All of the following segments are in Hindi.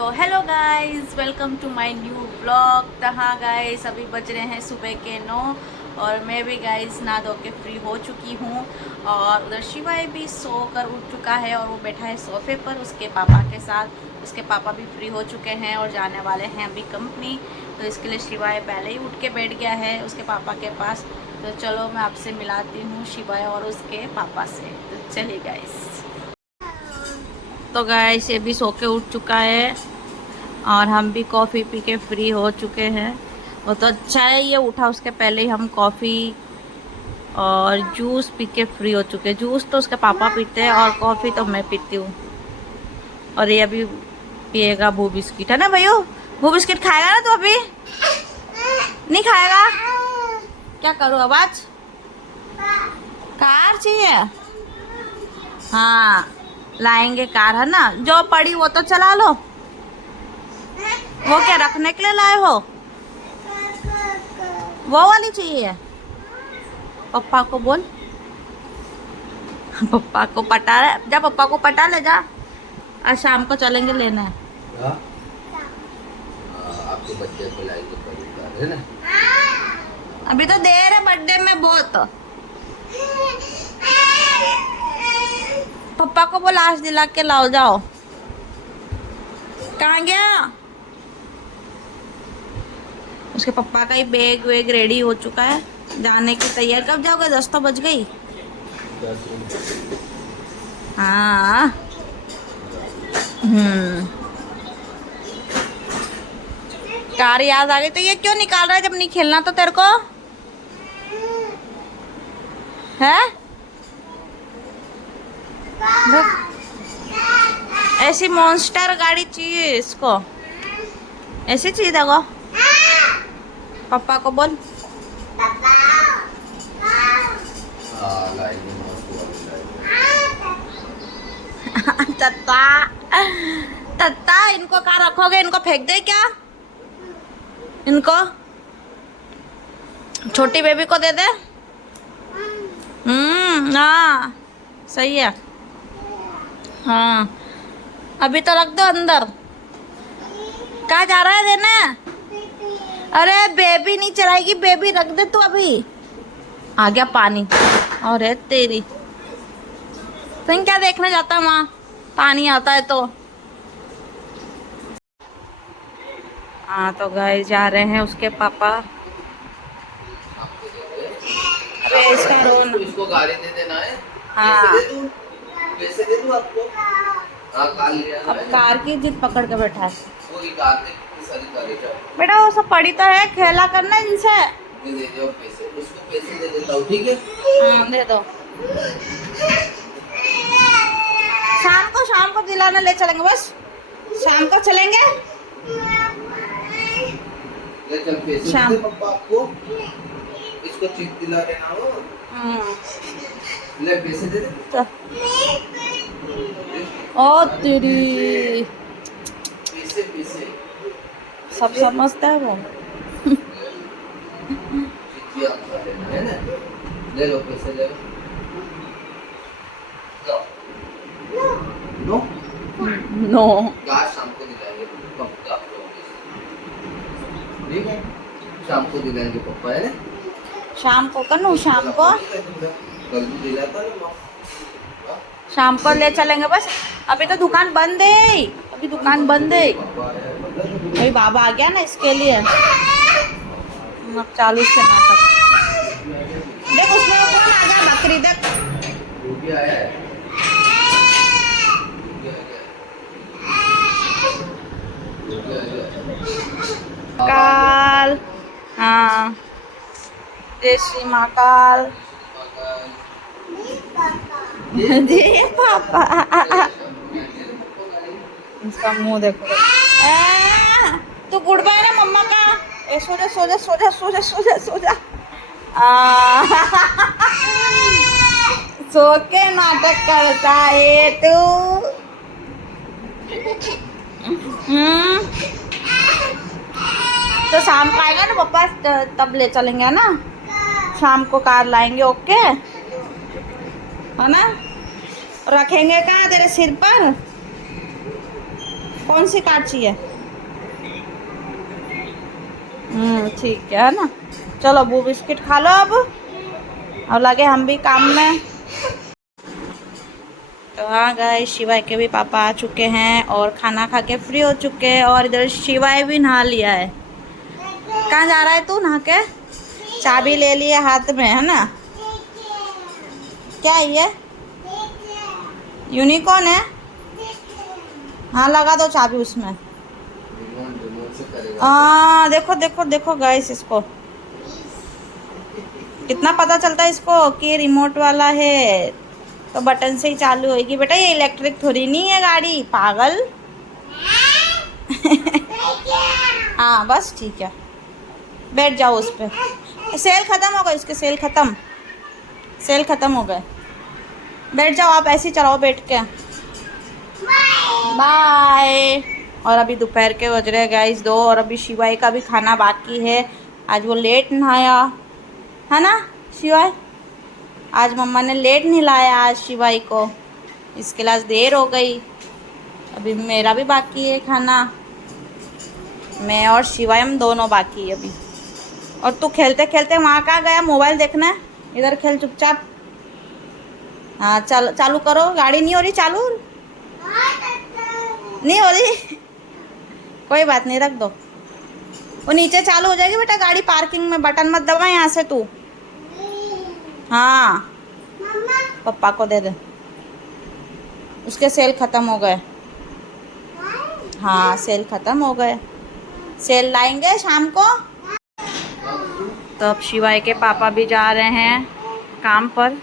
तो hello guys, welcome to my new blog. तो हाँ गाइस, अभी बज रहे हैं सुबह के 9 और मैं भी गाइस नहा धो के फ्री हो चुकी हूँ। और उधर शिवाय भी सोकर उठ चुका है और वो बैठा है सोफे पर उसके पापा के साथ। उसके पापा भी फ्री हो चुके हैं और जाने वाले हैं अभी कंपनी, तो इसके लिए शिवाय पहले ही उठ के बैठ गया है उसके पापा के पास। तो चलो मैं आपसे मिलाती हूँ शिवाय और उसके पापा से। तो चलिए गाइस। तो गाइस ये भी सो के उठ चुका है और हम भी कॉफ़ी पी के फ्री हो चुके हैं। वो तो अच्छा है, ये उठा उसके पहले ही हम कॉफ़ी और जूस पी के फ्री हो चुके हैं। जूस तो उसके पापा पीते हैं और कॉफ़ी तो मैं पीती हूँ। और ये अभी पिएगा भू बिस्किट, है ना भैया? भू बिस्किट खाएगा ना? तो अभी नहीं खाएगा? क्या करूँ आवाज? कार चाहिए? हाँ लाएंगे कार, है ना? जो पड़ी वो तो चला लो। वो क्या रखने के लिए लाए हो? वो वाली चाहिए? पप्पा को बोल, पप्पा को पटा रहे जा, पप्पा को पटा ले जा। आज शाम को चलेंगे लेना है। आपके बच्चे को लाएंगे परिवार, है ना? अभी तो देर है बर्थडे में बहुत। पप्पा को बोल आज दिला के लाओ, जाओ। कहाँ गया? उसके पप्पा का ही बैग वैग रेडी हो चुका है जाने की तैयार। कब जाओगे? 10 तो बज गई। हाँ कार याद आ गई। तो ये क्यों निकाल रहा है जब नहीं खेलना तो तेरे को है? ऐसी मॉन्स्टर गाड़ी चाहिए इसको, ऐसी चाहिए देखो। पापा को बोल। लाएंगे मस्त वाली लाएंगे। तत्ता तत्ता, इनको कहाँ रखोगे? इनको फेंक दे क्या? इनको छोटी बेबी को दे दे। हाँ सही है। हाँ अभी तो रख दो अंदर। कहाँ जा रहा है देने? अरे बेबी नहीं चलाएगी, बेबी रख दे तू। अभी आ गया पानी। अरे तेरी, तुम क्या देखने जाता है वहाँ? पानी आता है तो। हाँ तो गाइस जा रहे हैं उसके पापा। अरे इसका रोन, इसको गाड़ी दे देना है। हाँ पैसे दे दूं आपको? हाँ कार ले आना अब है। कार की जिद पकड़ के बैठा है। पूरी कार दे, कितनी सारी कारें जाओ। बेटा वो सब पड़ी तो है, खेला करना इनसे। दे दो पैसे, उसको पैसे दे देता हूँ, ठीक है? हाँ दे दो। शाम को दिलाने ले चलेंगे, बस शाम को चलेंगे। ले चल पैसे शाम। दे दे पापा आपको। इसको चीट दिला देना हो। ले पैसे दे दे। तो ओ तेरी, पैसे पैसे सब समझता है वो। चिट्ठी आपका लेना है ना? ले लो पैसे, ले लो। नो नो कार शाम को दिलाएंगे पक्का आप लोग, ठीक है? शाम को दिलाएंगे पप्पा, है ना? शाम को करूँ? शाम को, कल भी दिलाता ना। शाम को ले चलेंगे बस। अभी तो दुकान बंद है, अभी दुकान बंद है। अभी बाबा आ गया ना इसके लिए। अब चालू से नाटक देख, उसमें वो कौन आ गया? बकरी देख। ड्यूटी आया है। काल, हाँ जय श्री महाकाल। जय पापा। इसका मुंह देखो। तू गुड बाय ना मम्मा का। ए सो जा सो जा सो जा सो जा सो जा सो जा। सो के नाटक करता है तू। तो शाम को आएगा ना पापा, तब ले चलेंगे, है ना? शाम को कार लाएंगे, ओके है ना? रखेंगे कहाँ? तेरे सिर पर कौन सी कार चाहिए? ठीक है ना। चलो वो बिस्किट खा लो अब, और लगे हम भी काम में। तो हाँ गाइस, शिवाय के भी पापा आ चुके हैं और खाना खा के फ्री हो चुके हैं, और इधर शिवाय भी नहा लिया है। कहाँ जा रहा है तू नहा के? चाबी ले लिए हाथ में, है ना? क्या है ये? यूनिकॉर्न है? हाँ लगा दो चाबी उसमें। देखो देखो देखो गाइस, इसको कितना पता चलता है इसको कि रिमोट वाला है, तो बटन से ही चालू होगी। बेटा ये इलेक्ट्रिक थोड़ी नहीं है गाड़ी, पागल। हाँ बस ठीक है, बैठ जाओ उस पर। सेल ख़त्म हो गई उसके, सेल ख़त्म हो गए। बैठ जाओ आप, ऐसे ही चलाओ बैठ के। बाय। और अभी दोपहर के बज रहे गाइस 2, और अभी शिवाय का भी खाना बाकी है। आज वो लेट नहाया है ना शिवाय? आज मम्मा ने लेट नहलाया आज शिवाय को, इसके लिए आज देर हो गई। अभी मेरा भी बाकी है खाना, मैं और शिवाय हम दोनों बाकी है अभी। और तू खेलते खेलते वहाँ कहाँ गया? मोबाइल देखना है, इधर खेल चुपचाप। हाँ चल, चालू करो। गाड़ी नहीं हो रही चालू? नहीं हो रही? कोई बात नहीं, रख दो। वो नीचे चालू हो जाएगी बेटा गाड़ी, पार्किंग में। बटन मत दबा यहाँ से तू। हाँ पापा को दे दे, उसके सेल ख़त्म हो गए। हाँ सेल ख़त्म हो गए, सेल लाएंगे शाम को। तो अब शिवाय के पापा भी जा रहे हैं काम पर,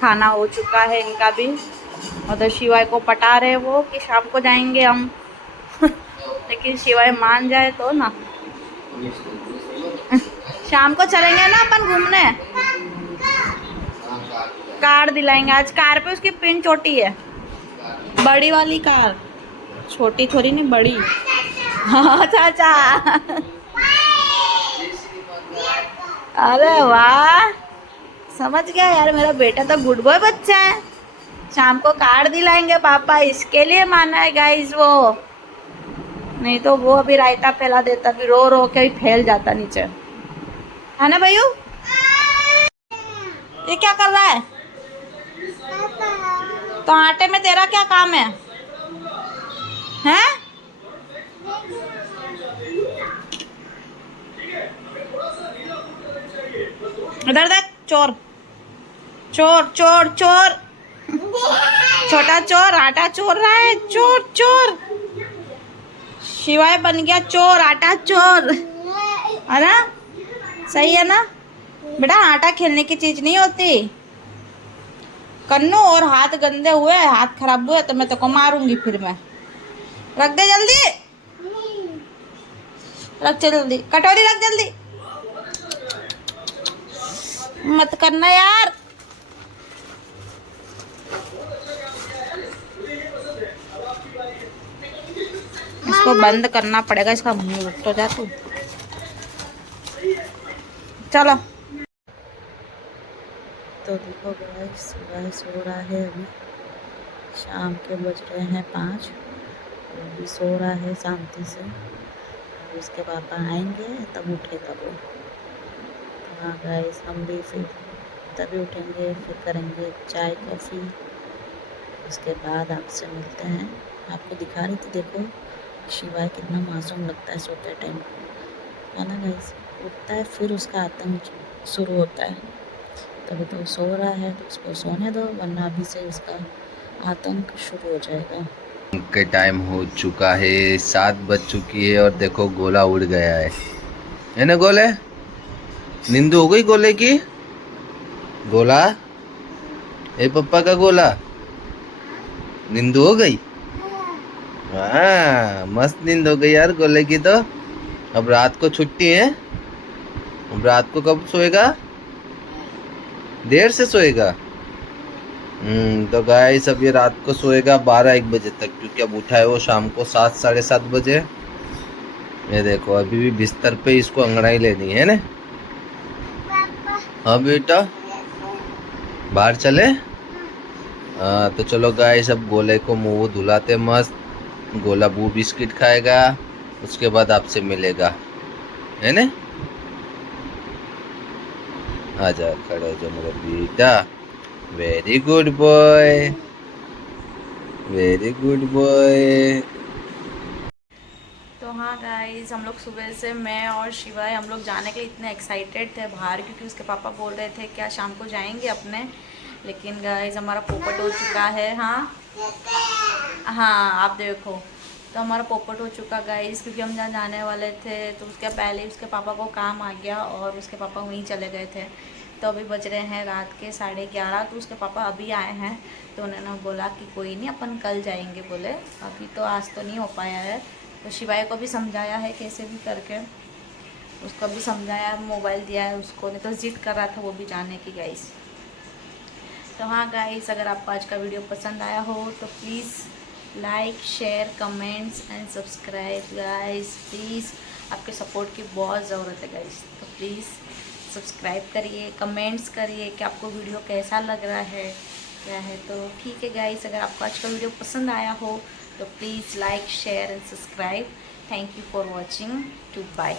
खाना हो चुका है इनका भी। और शिवाय को पटा रहे वो कि शाम को जाएंगे हम। लेकिन शिवाय मान जाए तो ना। शाम को चलेंगे ना अपन घूमने, कार दिलाएंगे आज। कार पे उसकी पिन छोटी है, बड़ी वाली कार, छोटी थोड़ी नहीं बड़ी। हाँ चाचा। अरे वाह, समझ गया यार, मेरा बेटा तो गुड बॉय बच्चा है। शाम को कार दिलाएंगे पापा, इसके लिए माना है गाइस वो। नहीं तो वो अभी रायता फैला देता, फिर रो रो के ही फैल जाता नीचे, है ना भैया? ये क्या कर रहा है? तो आटे में तेरा क्या काम है? हैं? इधर देख, चोर चोर चोर चोर, छोटा चोर आटा चोर रहा है। चोर चोर, शिवाय बन गया चोर, आटा चोर, है ना? सही है ना बेटा? आटा खेलने की चीज नहीं होती कन्नू। और हाथ गंदे हुए, हाथ खराब हुए तो मैं तो को मारूंगी फिर मैं। रख दे जल्दी, रख जल्दी, कटोरी रख जल्दी। मत करना यार। इसको बंद करना पड़ेगा, इसका मुंह तो जा तू। चलो। तो देखो गाइस, सुबह सो रहा है अभी, शाम के बज रहे हैं 5। अभी सो रहा है शांति से। उसके पापा आएंगे तब उठेगा वो। तो हाँ गाइस, हम भी फिर तभी उठेंगे, फिर करेंगे चाय कॉफ़ी। उसके बाद आपसे मिलते हैं। आपको दिखा रही थी, देखो शिवाय कितना मासूम लगता है सोते टाइम, है ना गाइस? उठता है फिर उसका आतंक शुरू होता है। तभी तो सो रहा है तो उसको सोने दो, वरना अभी से उसका आतंक शुरू हो जाएगा। के टाइम हो चुका है, 7 बज चुकी है, और देखो गोला उड़ गया है ना गोले? नींद हो गई गोले की? गोला, ए पप्पा का गोला, नींद हो गई? हाँ मस्त नींद हो गई यार गोले की तो। अब रात को छुट्टी है, अब रात को कब सोएगा? देर से सोएगा। तो गाइस अब ये रात को सोएगा 12-1 बजे तक, क्योंकि अब उठा है वो शाम को 7 साढ़े 7 बजे। ये देखो अभी भी बिस्तर पे इसको अंगड़ाई लेनी है ना। हाँ बेटा, बाहर चले? हाँ तो चलो गाइस, अब गोले को मुंह धुलाते मस्त, गोला बू बिस्किट खाएगा, उसके बाद आपसे मिलेगा, है ना? आजा, खड़ा हो जा मेरा बेटा। Very good boy, very good boy. तो हाँ गाइस, हम लोग सुबह से मैं और शिवाय हम लोग जाने के लिए इतने एक्साइटेड थे बाहर, क्योंकि उसके पापा बोल रहे थे क्या शाम को जाएंगे अपने। लेकिन गाइस हमारा पोपट हो चुका है। हाँ हाँ, आप देखो, तो हमारा पोपट हो चुका गाइस, क्योंकि हम जहाँ जाने वाले थे तो उसके पहले ही उसके पापा को काम आ गया और उसके पापा वहीं चले गए थे। तो अभी बज रहे हैं रात के 11:30, तो उसके पापा अभी आए हैं। तो उन्होंने बोला कि कोई नहीं, अपन कल जाएंगे बोले, अभी तो आज तो नहीं हो पाया है। तो शिवाय को भी समझाया है कैसे भी करके, उसको भी समझाया, मोबाइल दिया है उसको, नहीं तो ज़िद कर रहा था वो भी जाने की गाइस। तो हाँ गाइस, अगर आपको आज का वीडियो पसंद आया हो तो please like share comments and subscribe guys, please. आपके सपोर्ट की बहुत ज़रूरत है गाइस, तो प्लीज़ सब्सक्राइब करिए, कमेंट्स करिए कि आपको वीडियो कैसा लग रहा है, क्या है। तो ठीक है गाइस, अगर आपको आज का वीडियो पसंद आया हो तो please like share and subscribe. Thank you for watching, टू बाय।